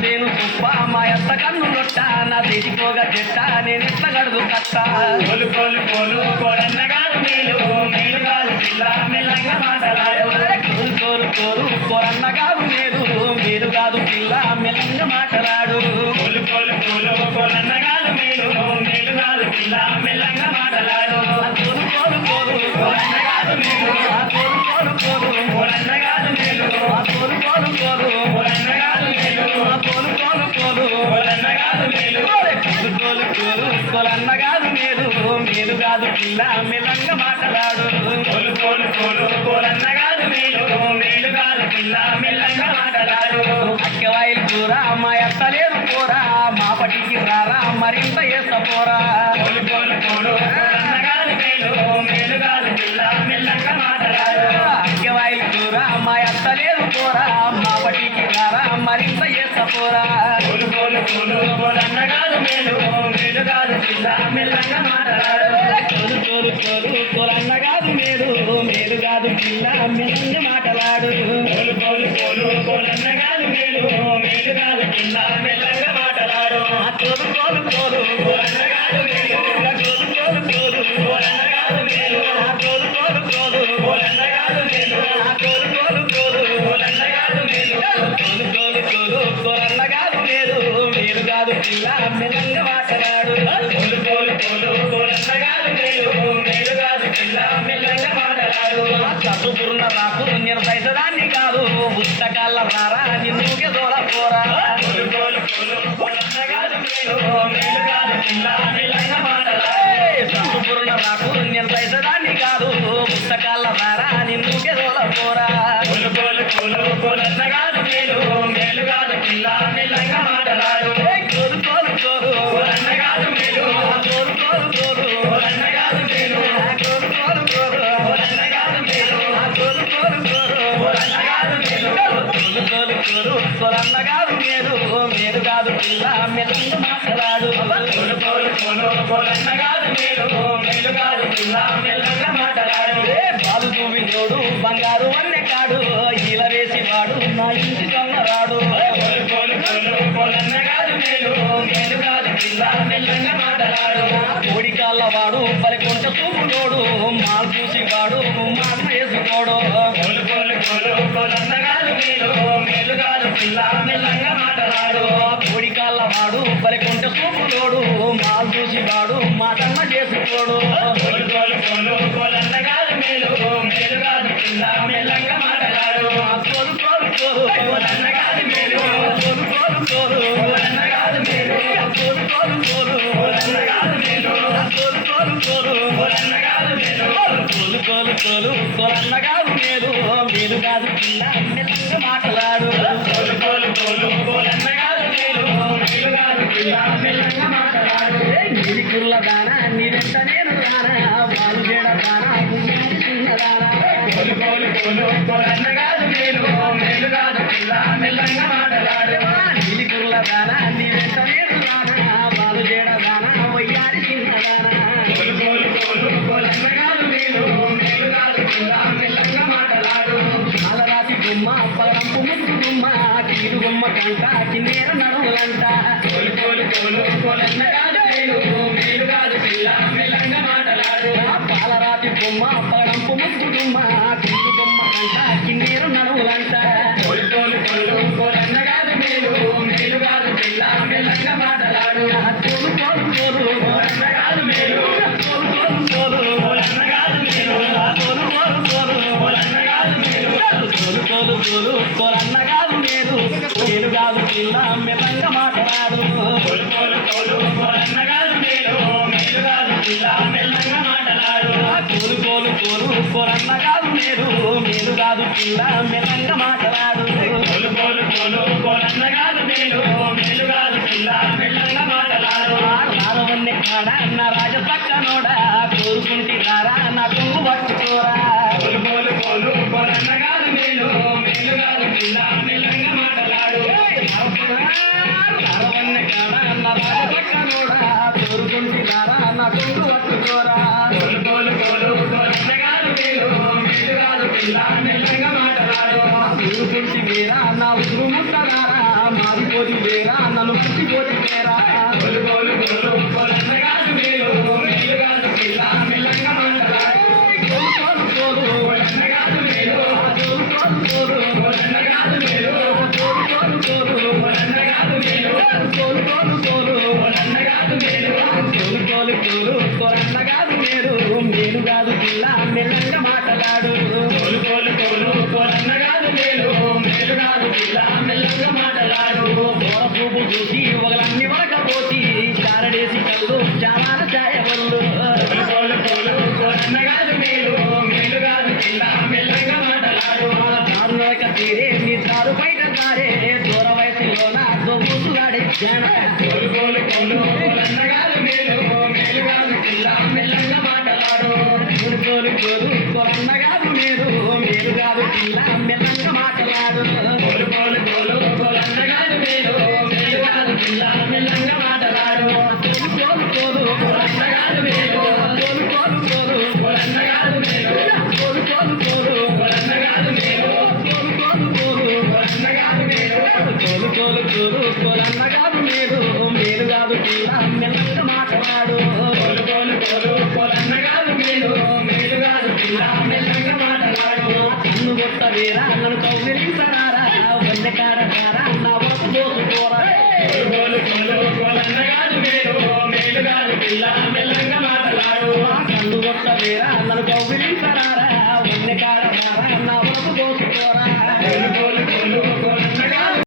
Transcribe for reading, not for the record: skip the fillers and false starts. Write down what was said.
నేను సుప్ప మా ఎత్త కన్ను నొట్ట నా తెచ్చిపోగా చెట్ట నేను ఎట్ల గడుదు కట్ట కోలు కోలు కోలు కోరన్నగారు మేలు మేలు కాదు పిల్ల మెల్లంగా మాటలాడు కోలు కోలు కోలు కోరన్నగారు మేలు మేలు కాదు పిల్ల మెల్లంగా మాటలాడు కోలు కోలు కోలు కోరన్నగారు మేలు మేలు కాదు పిల్ల మెల్లంగా మాటలాడు కోలు కోలు కోలు కోరన్నగారు మేలు కోలు కోలు కోలు కోరన్నగారు మేలు కోలు కోలు కోలు కోరన్నగారు మేలు కోలు కోలు కోలు కోరన్నగారు మేలు కోలు కోలు కోలు కోరన్నగారు మేలు మేలు కాదు పిల్ల మెల్లంగా మాటలాడు కోలు కోలు కోలు కోరన్నగారు మేలు మేలు కాదు పిల్ల మెల్లంగా మాటలాడు అక్కవాయిలు కూర మా ఎత్తలేదు కూర మా పటికి రారా మరింత వేస్తపోరా కోలు కోలు కోలు కోరన్నగారు మేలు మేలు కాదు పిల్ల మెల్లంగా మాటలాడు అక్కవాయిలు కూర మా ఎత్తలేదు కూర మా పటికి రారా మరింత వేస్తపోరా కోలు కోలు కోలు కోరన్నగారు మేలు మేలు కాదు పిల్ల మెల్లంగా మాటలాడు కోలు కోలు కోలు కోరన్నగారు మేలు మేలు కాదు పిల్ల మెల్లంగా మాటలాడు కోలు కోలు కోలు కోరన్నగారు మేలు మేలు కాదు పిల్ల మెల్లంగా మాటలాడు కోలు కోలు కోలు కోరన్నగారు మేలు కోలు కోలు కోలు కోరన్నగారు మేలు కోలు కోలు కోలు కోరన్నగారు మేలు కోలు కోలు కోలు కోరన్నగారు మేలు కోలు కోలు కోలు కోరన్నగారు మేలు మేలు కాదు పిల్ల మెల్లంగా మాటలాడు కోలు కోలు కోలు కోరన్నగారు మేలు మేలు కాదు పిల్ల మెల్లంగా మాటలాడు చదువుకున్న నాకు నేను పైసదాన్ని కాదు పుస్తకాల రారా నిన్నుకే దూరపోరా కోలు కోలు కోలు కోరన్నగారు మేలు మేలు కాదు పిల్ల మెల్లంగా మాటలాడు చదువుకున్న నాకు నేను పైసదాన్ని కాదు పుస్తకాల రారా నిన్నుకే దూరపోరా కోలు కోలు కోలు కోరన్నగారు మేలు మేలు కాదు పిల్ల మెల్లంగా మాటలాడు కోలు కోలు కోలు కోరన్నగారు మేలు కోలు కోలు కోలు కోరన్నగారు మేలు కోలు కోలు కోలు కోరన్నగారు మేలు కోలు కోలు కోలు కోరన్నగారు మేలు కోలు కోలు కోలు కోరన్నగారు మేలు మేలు కాదు పిల్ల మెల్లంగా మాటలాడు కోలు కోలు కోలు కోరన్నగారు మేలు మేలు కాదు పిల్ల మెల్లంగా మాటలాడు బాలు చూపి నోడు బంగారు వన్నె కాడు ఈల వేసి వాడు నా ఇంటి దొంగరాడు కోలు కోలు కోలు కోరన్నగారు మేలు మేలు కాదు పిల్ల మెల్లంగా మాటలాడు కోడికాళ్ళ వాడు పలికొంట చూపులోడు మాలు చూసి వాడు మాట వేసుకోడు కోలు కోలు కోలు కోరన్నగారు మేలు మేలు కాదు పిల్ల మెల్లంగా మాటలాడు కోడికాళ్ళ వాడు పలికొంట చూపులోడు మాలు చూసి వాడు మాటన్న చేసుకోడు కోలు కోలు కోలు కోరన్నగారు మేలు మేలు కాదు పిల్ల మెల్లంగా మాటలాడు కోలు కోలు కోలు కోరన్నగారు మేలు కోలు కోలు కోలు కోరన్నగారు మేలు కోలు కోలు కోలు కోరన్నగారు మేలు కోలు కోలు కోలు కోరన్నగారు మేలు కోలు కోలు కోలు కోరన్నగారు మేలు మేలు కాదు పిల్ల మెల్లంగా మాటలాడు కోలు కోలు కోలు కోరన్నగారు మేలు మేలు కాదు పిల్ల మెల్లంగా మాటలాడు నీది కుర్ల దానా నీ వెంట నేను రానా వాళ్ళు వేడ దానా చిన్నదానా కోలు కోలు కోలు కోలన్న కాదు మేలు మేలు కాదు పిల్ల మెల్లంగా మాటలాడు నీలికుర్ల దానా నీ వెంట నేను రానా బాలు చేయడ దానా వయ్యారి చిన్నదానా కోలు కోలు కోలు కోలన్న కాదు మేలు మేలు కాదు పిల్ల మెల్లంగా మాటలాడు కాలరాతి బొమ్మ పరంపు ముద్దు బొమ్మ కీడు బొమ్మ కంట కిన్నేర నడుములంట కోలు కోలు కోలు కోలన్న కాదు మేలు మేలు కాదు పిల్ల మెల్లంగా మాటలాడు పాలరాతి బొమ్మ పరంపు ముద్దు బొమ్మ కీడు బొమ్మ కంట కిన్నేరు నడుములంట కోలు కోలు కోలు కోలన్న కాదు మేలు మేలు కాదు పిల్ల మెల్లంగా మాటలాడు కోలు కోలు కోలు కోలన్న కాదు మేలు కోలు కోలు కోలు కోలన్న కాదు మేలు కోలు కోలు కోలు కోలన్న కాదు మేలు కోలు కోలు కోలు కోలన్న కాదు మేలు మేలు కాదు పిల్ల మెల్లంగా మాటలాడు కోలు కోలు కోలు కోలన్న కాదు మేలు మేలు కాదు పిల్ల మెల్లంగా మాటలాడు కోలు కోలు కోలు కోలన్న కాదు మేలు మేలు కాదు పిల్ల మెల్లంగా మాటలాడు కోలు కోలు కోలు కోలన్న కాదు మేలు మేలు కాదు పిల్ల మెల్లంగా మాటలాడు రారవన్నే కాడ నా రాజ పక్కనోడా కోరుకుంటున్నారా నా కొంగు పట్టుకోరా కోలు కోలు కోలు కోలన్న కాదు మేలు మేలు కాదు పిల్ల మెల్లంగా మాటలాడు రారవన్నే కాడ నా రాజ పక్కనోడా కోరుకుంటున్నారా నా కొంగు పట్టుకోరా కోలు కోలు కోలు కోలన్న కాదు మేలు మేలు కాదు పిల్ల మెల్లంగా మాటలాడు ఊరుకుంటి వేరా నా ఊరు ముట్టరారా మారిపోతి వేరా నన్ను పుట్టిపోతే వేరా కోలు కోలు కోలు కోలన్న కాదు మేలు మేలు కాదు పిల్ల మెల్లంగా మాటలాడు కోలు కోలు కోలు కోలన్న కాదు మేలు కోలు కోలు కోలు కోలన్న కాదు మేలు కోలు కోలు కోలు కోలన్న కాదు మేలు కోలు కోలు కోలు కోలన్న కాదు మేలు కోలు కోలు కోలు కోలన్న కాదు మేలు మేలు కాదు పిల్ల మెల్లంగా మాటలాడు కోలు కోలు కోలు కోలన్న కాదు మేలు మేలు కాదు పిల్ల మెల్లంగా మాటలాడు బోర పువ్వు చూసి ఒకలన్నీ వరకపోసి చారడేసి కళ్ళు చాలా ఛాయవల్లు కోలు కోలు కోలు కోలన్న కాదు మేలు మేలు కాదు పిల్ల మెల్లంగా మాటలాడు దారుణక తీరే నీ దారు బయట దారే దూర వయసులోన దొంగులాడే జన కోలు కోలు కోలు కోలన్న కాదు మేలు మేలు కాదు పిల్ల మెల్లంగా మాటలాడు కోలు కోలు కోలు కోలన్న కాదు మేలు మేలు కాదు పిల్ల మెల్ల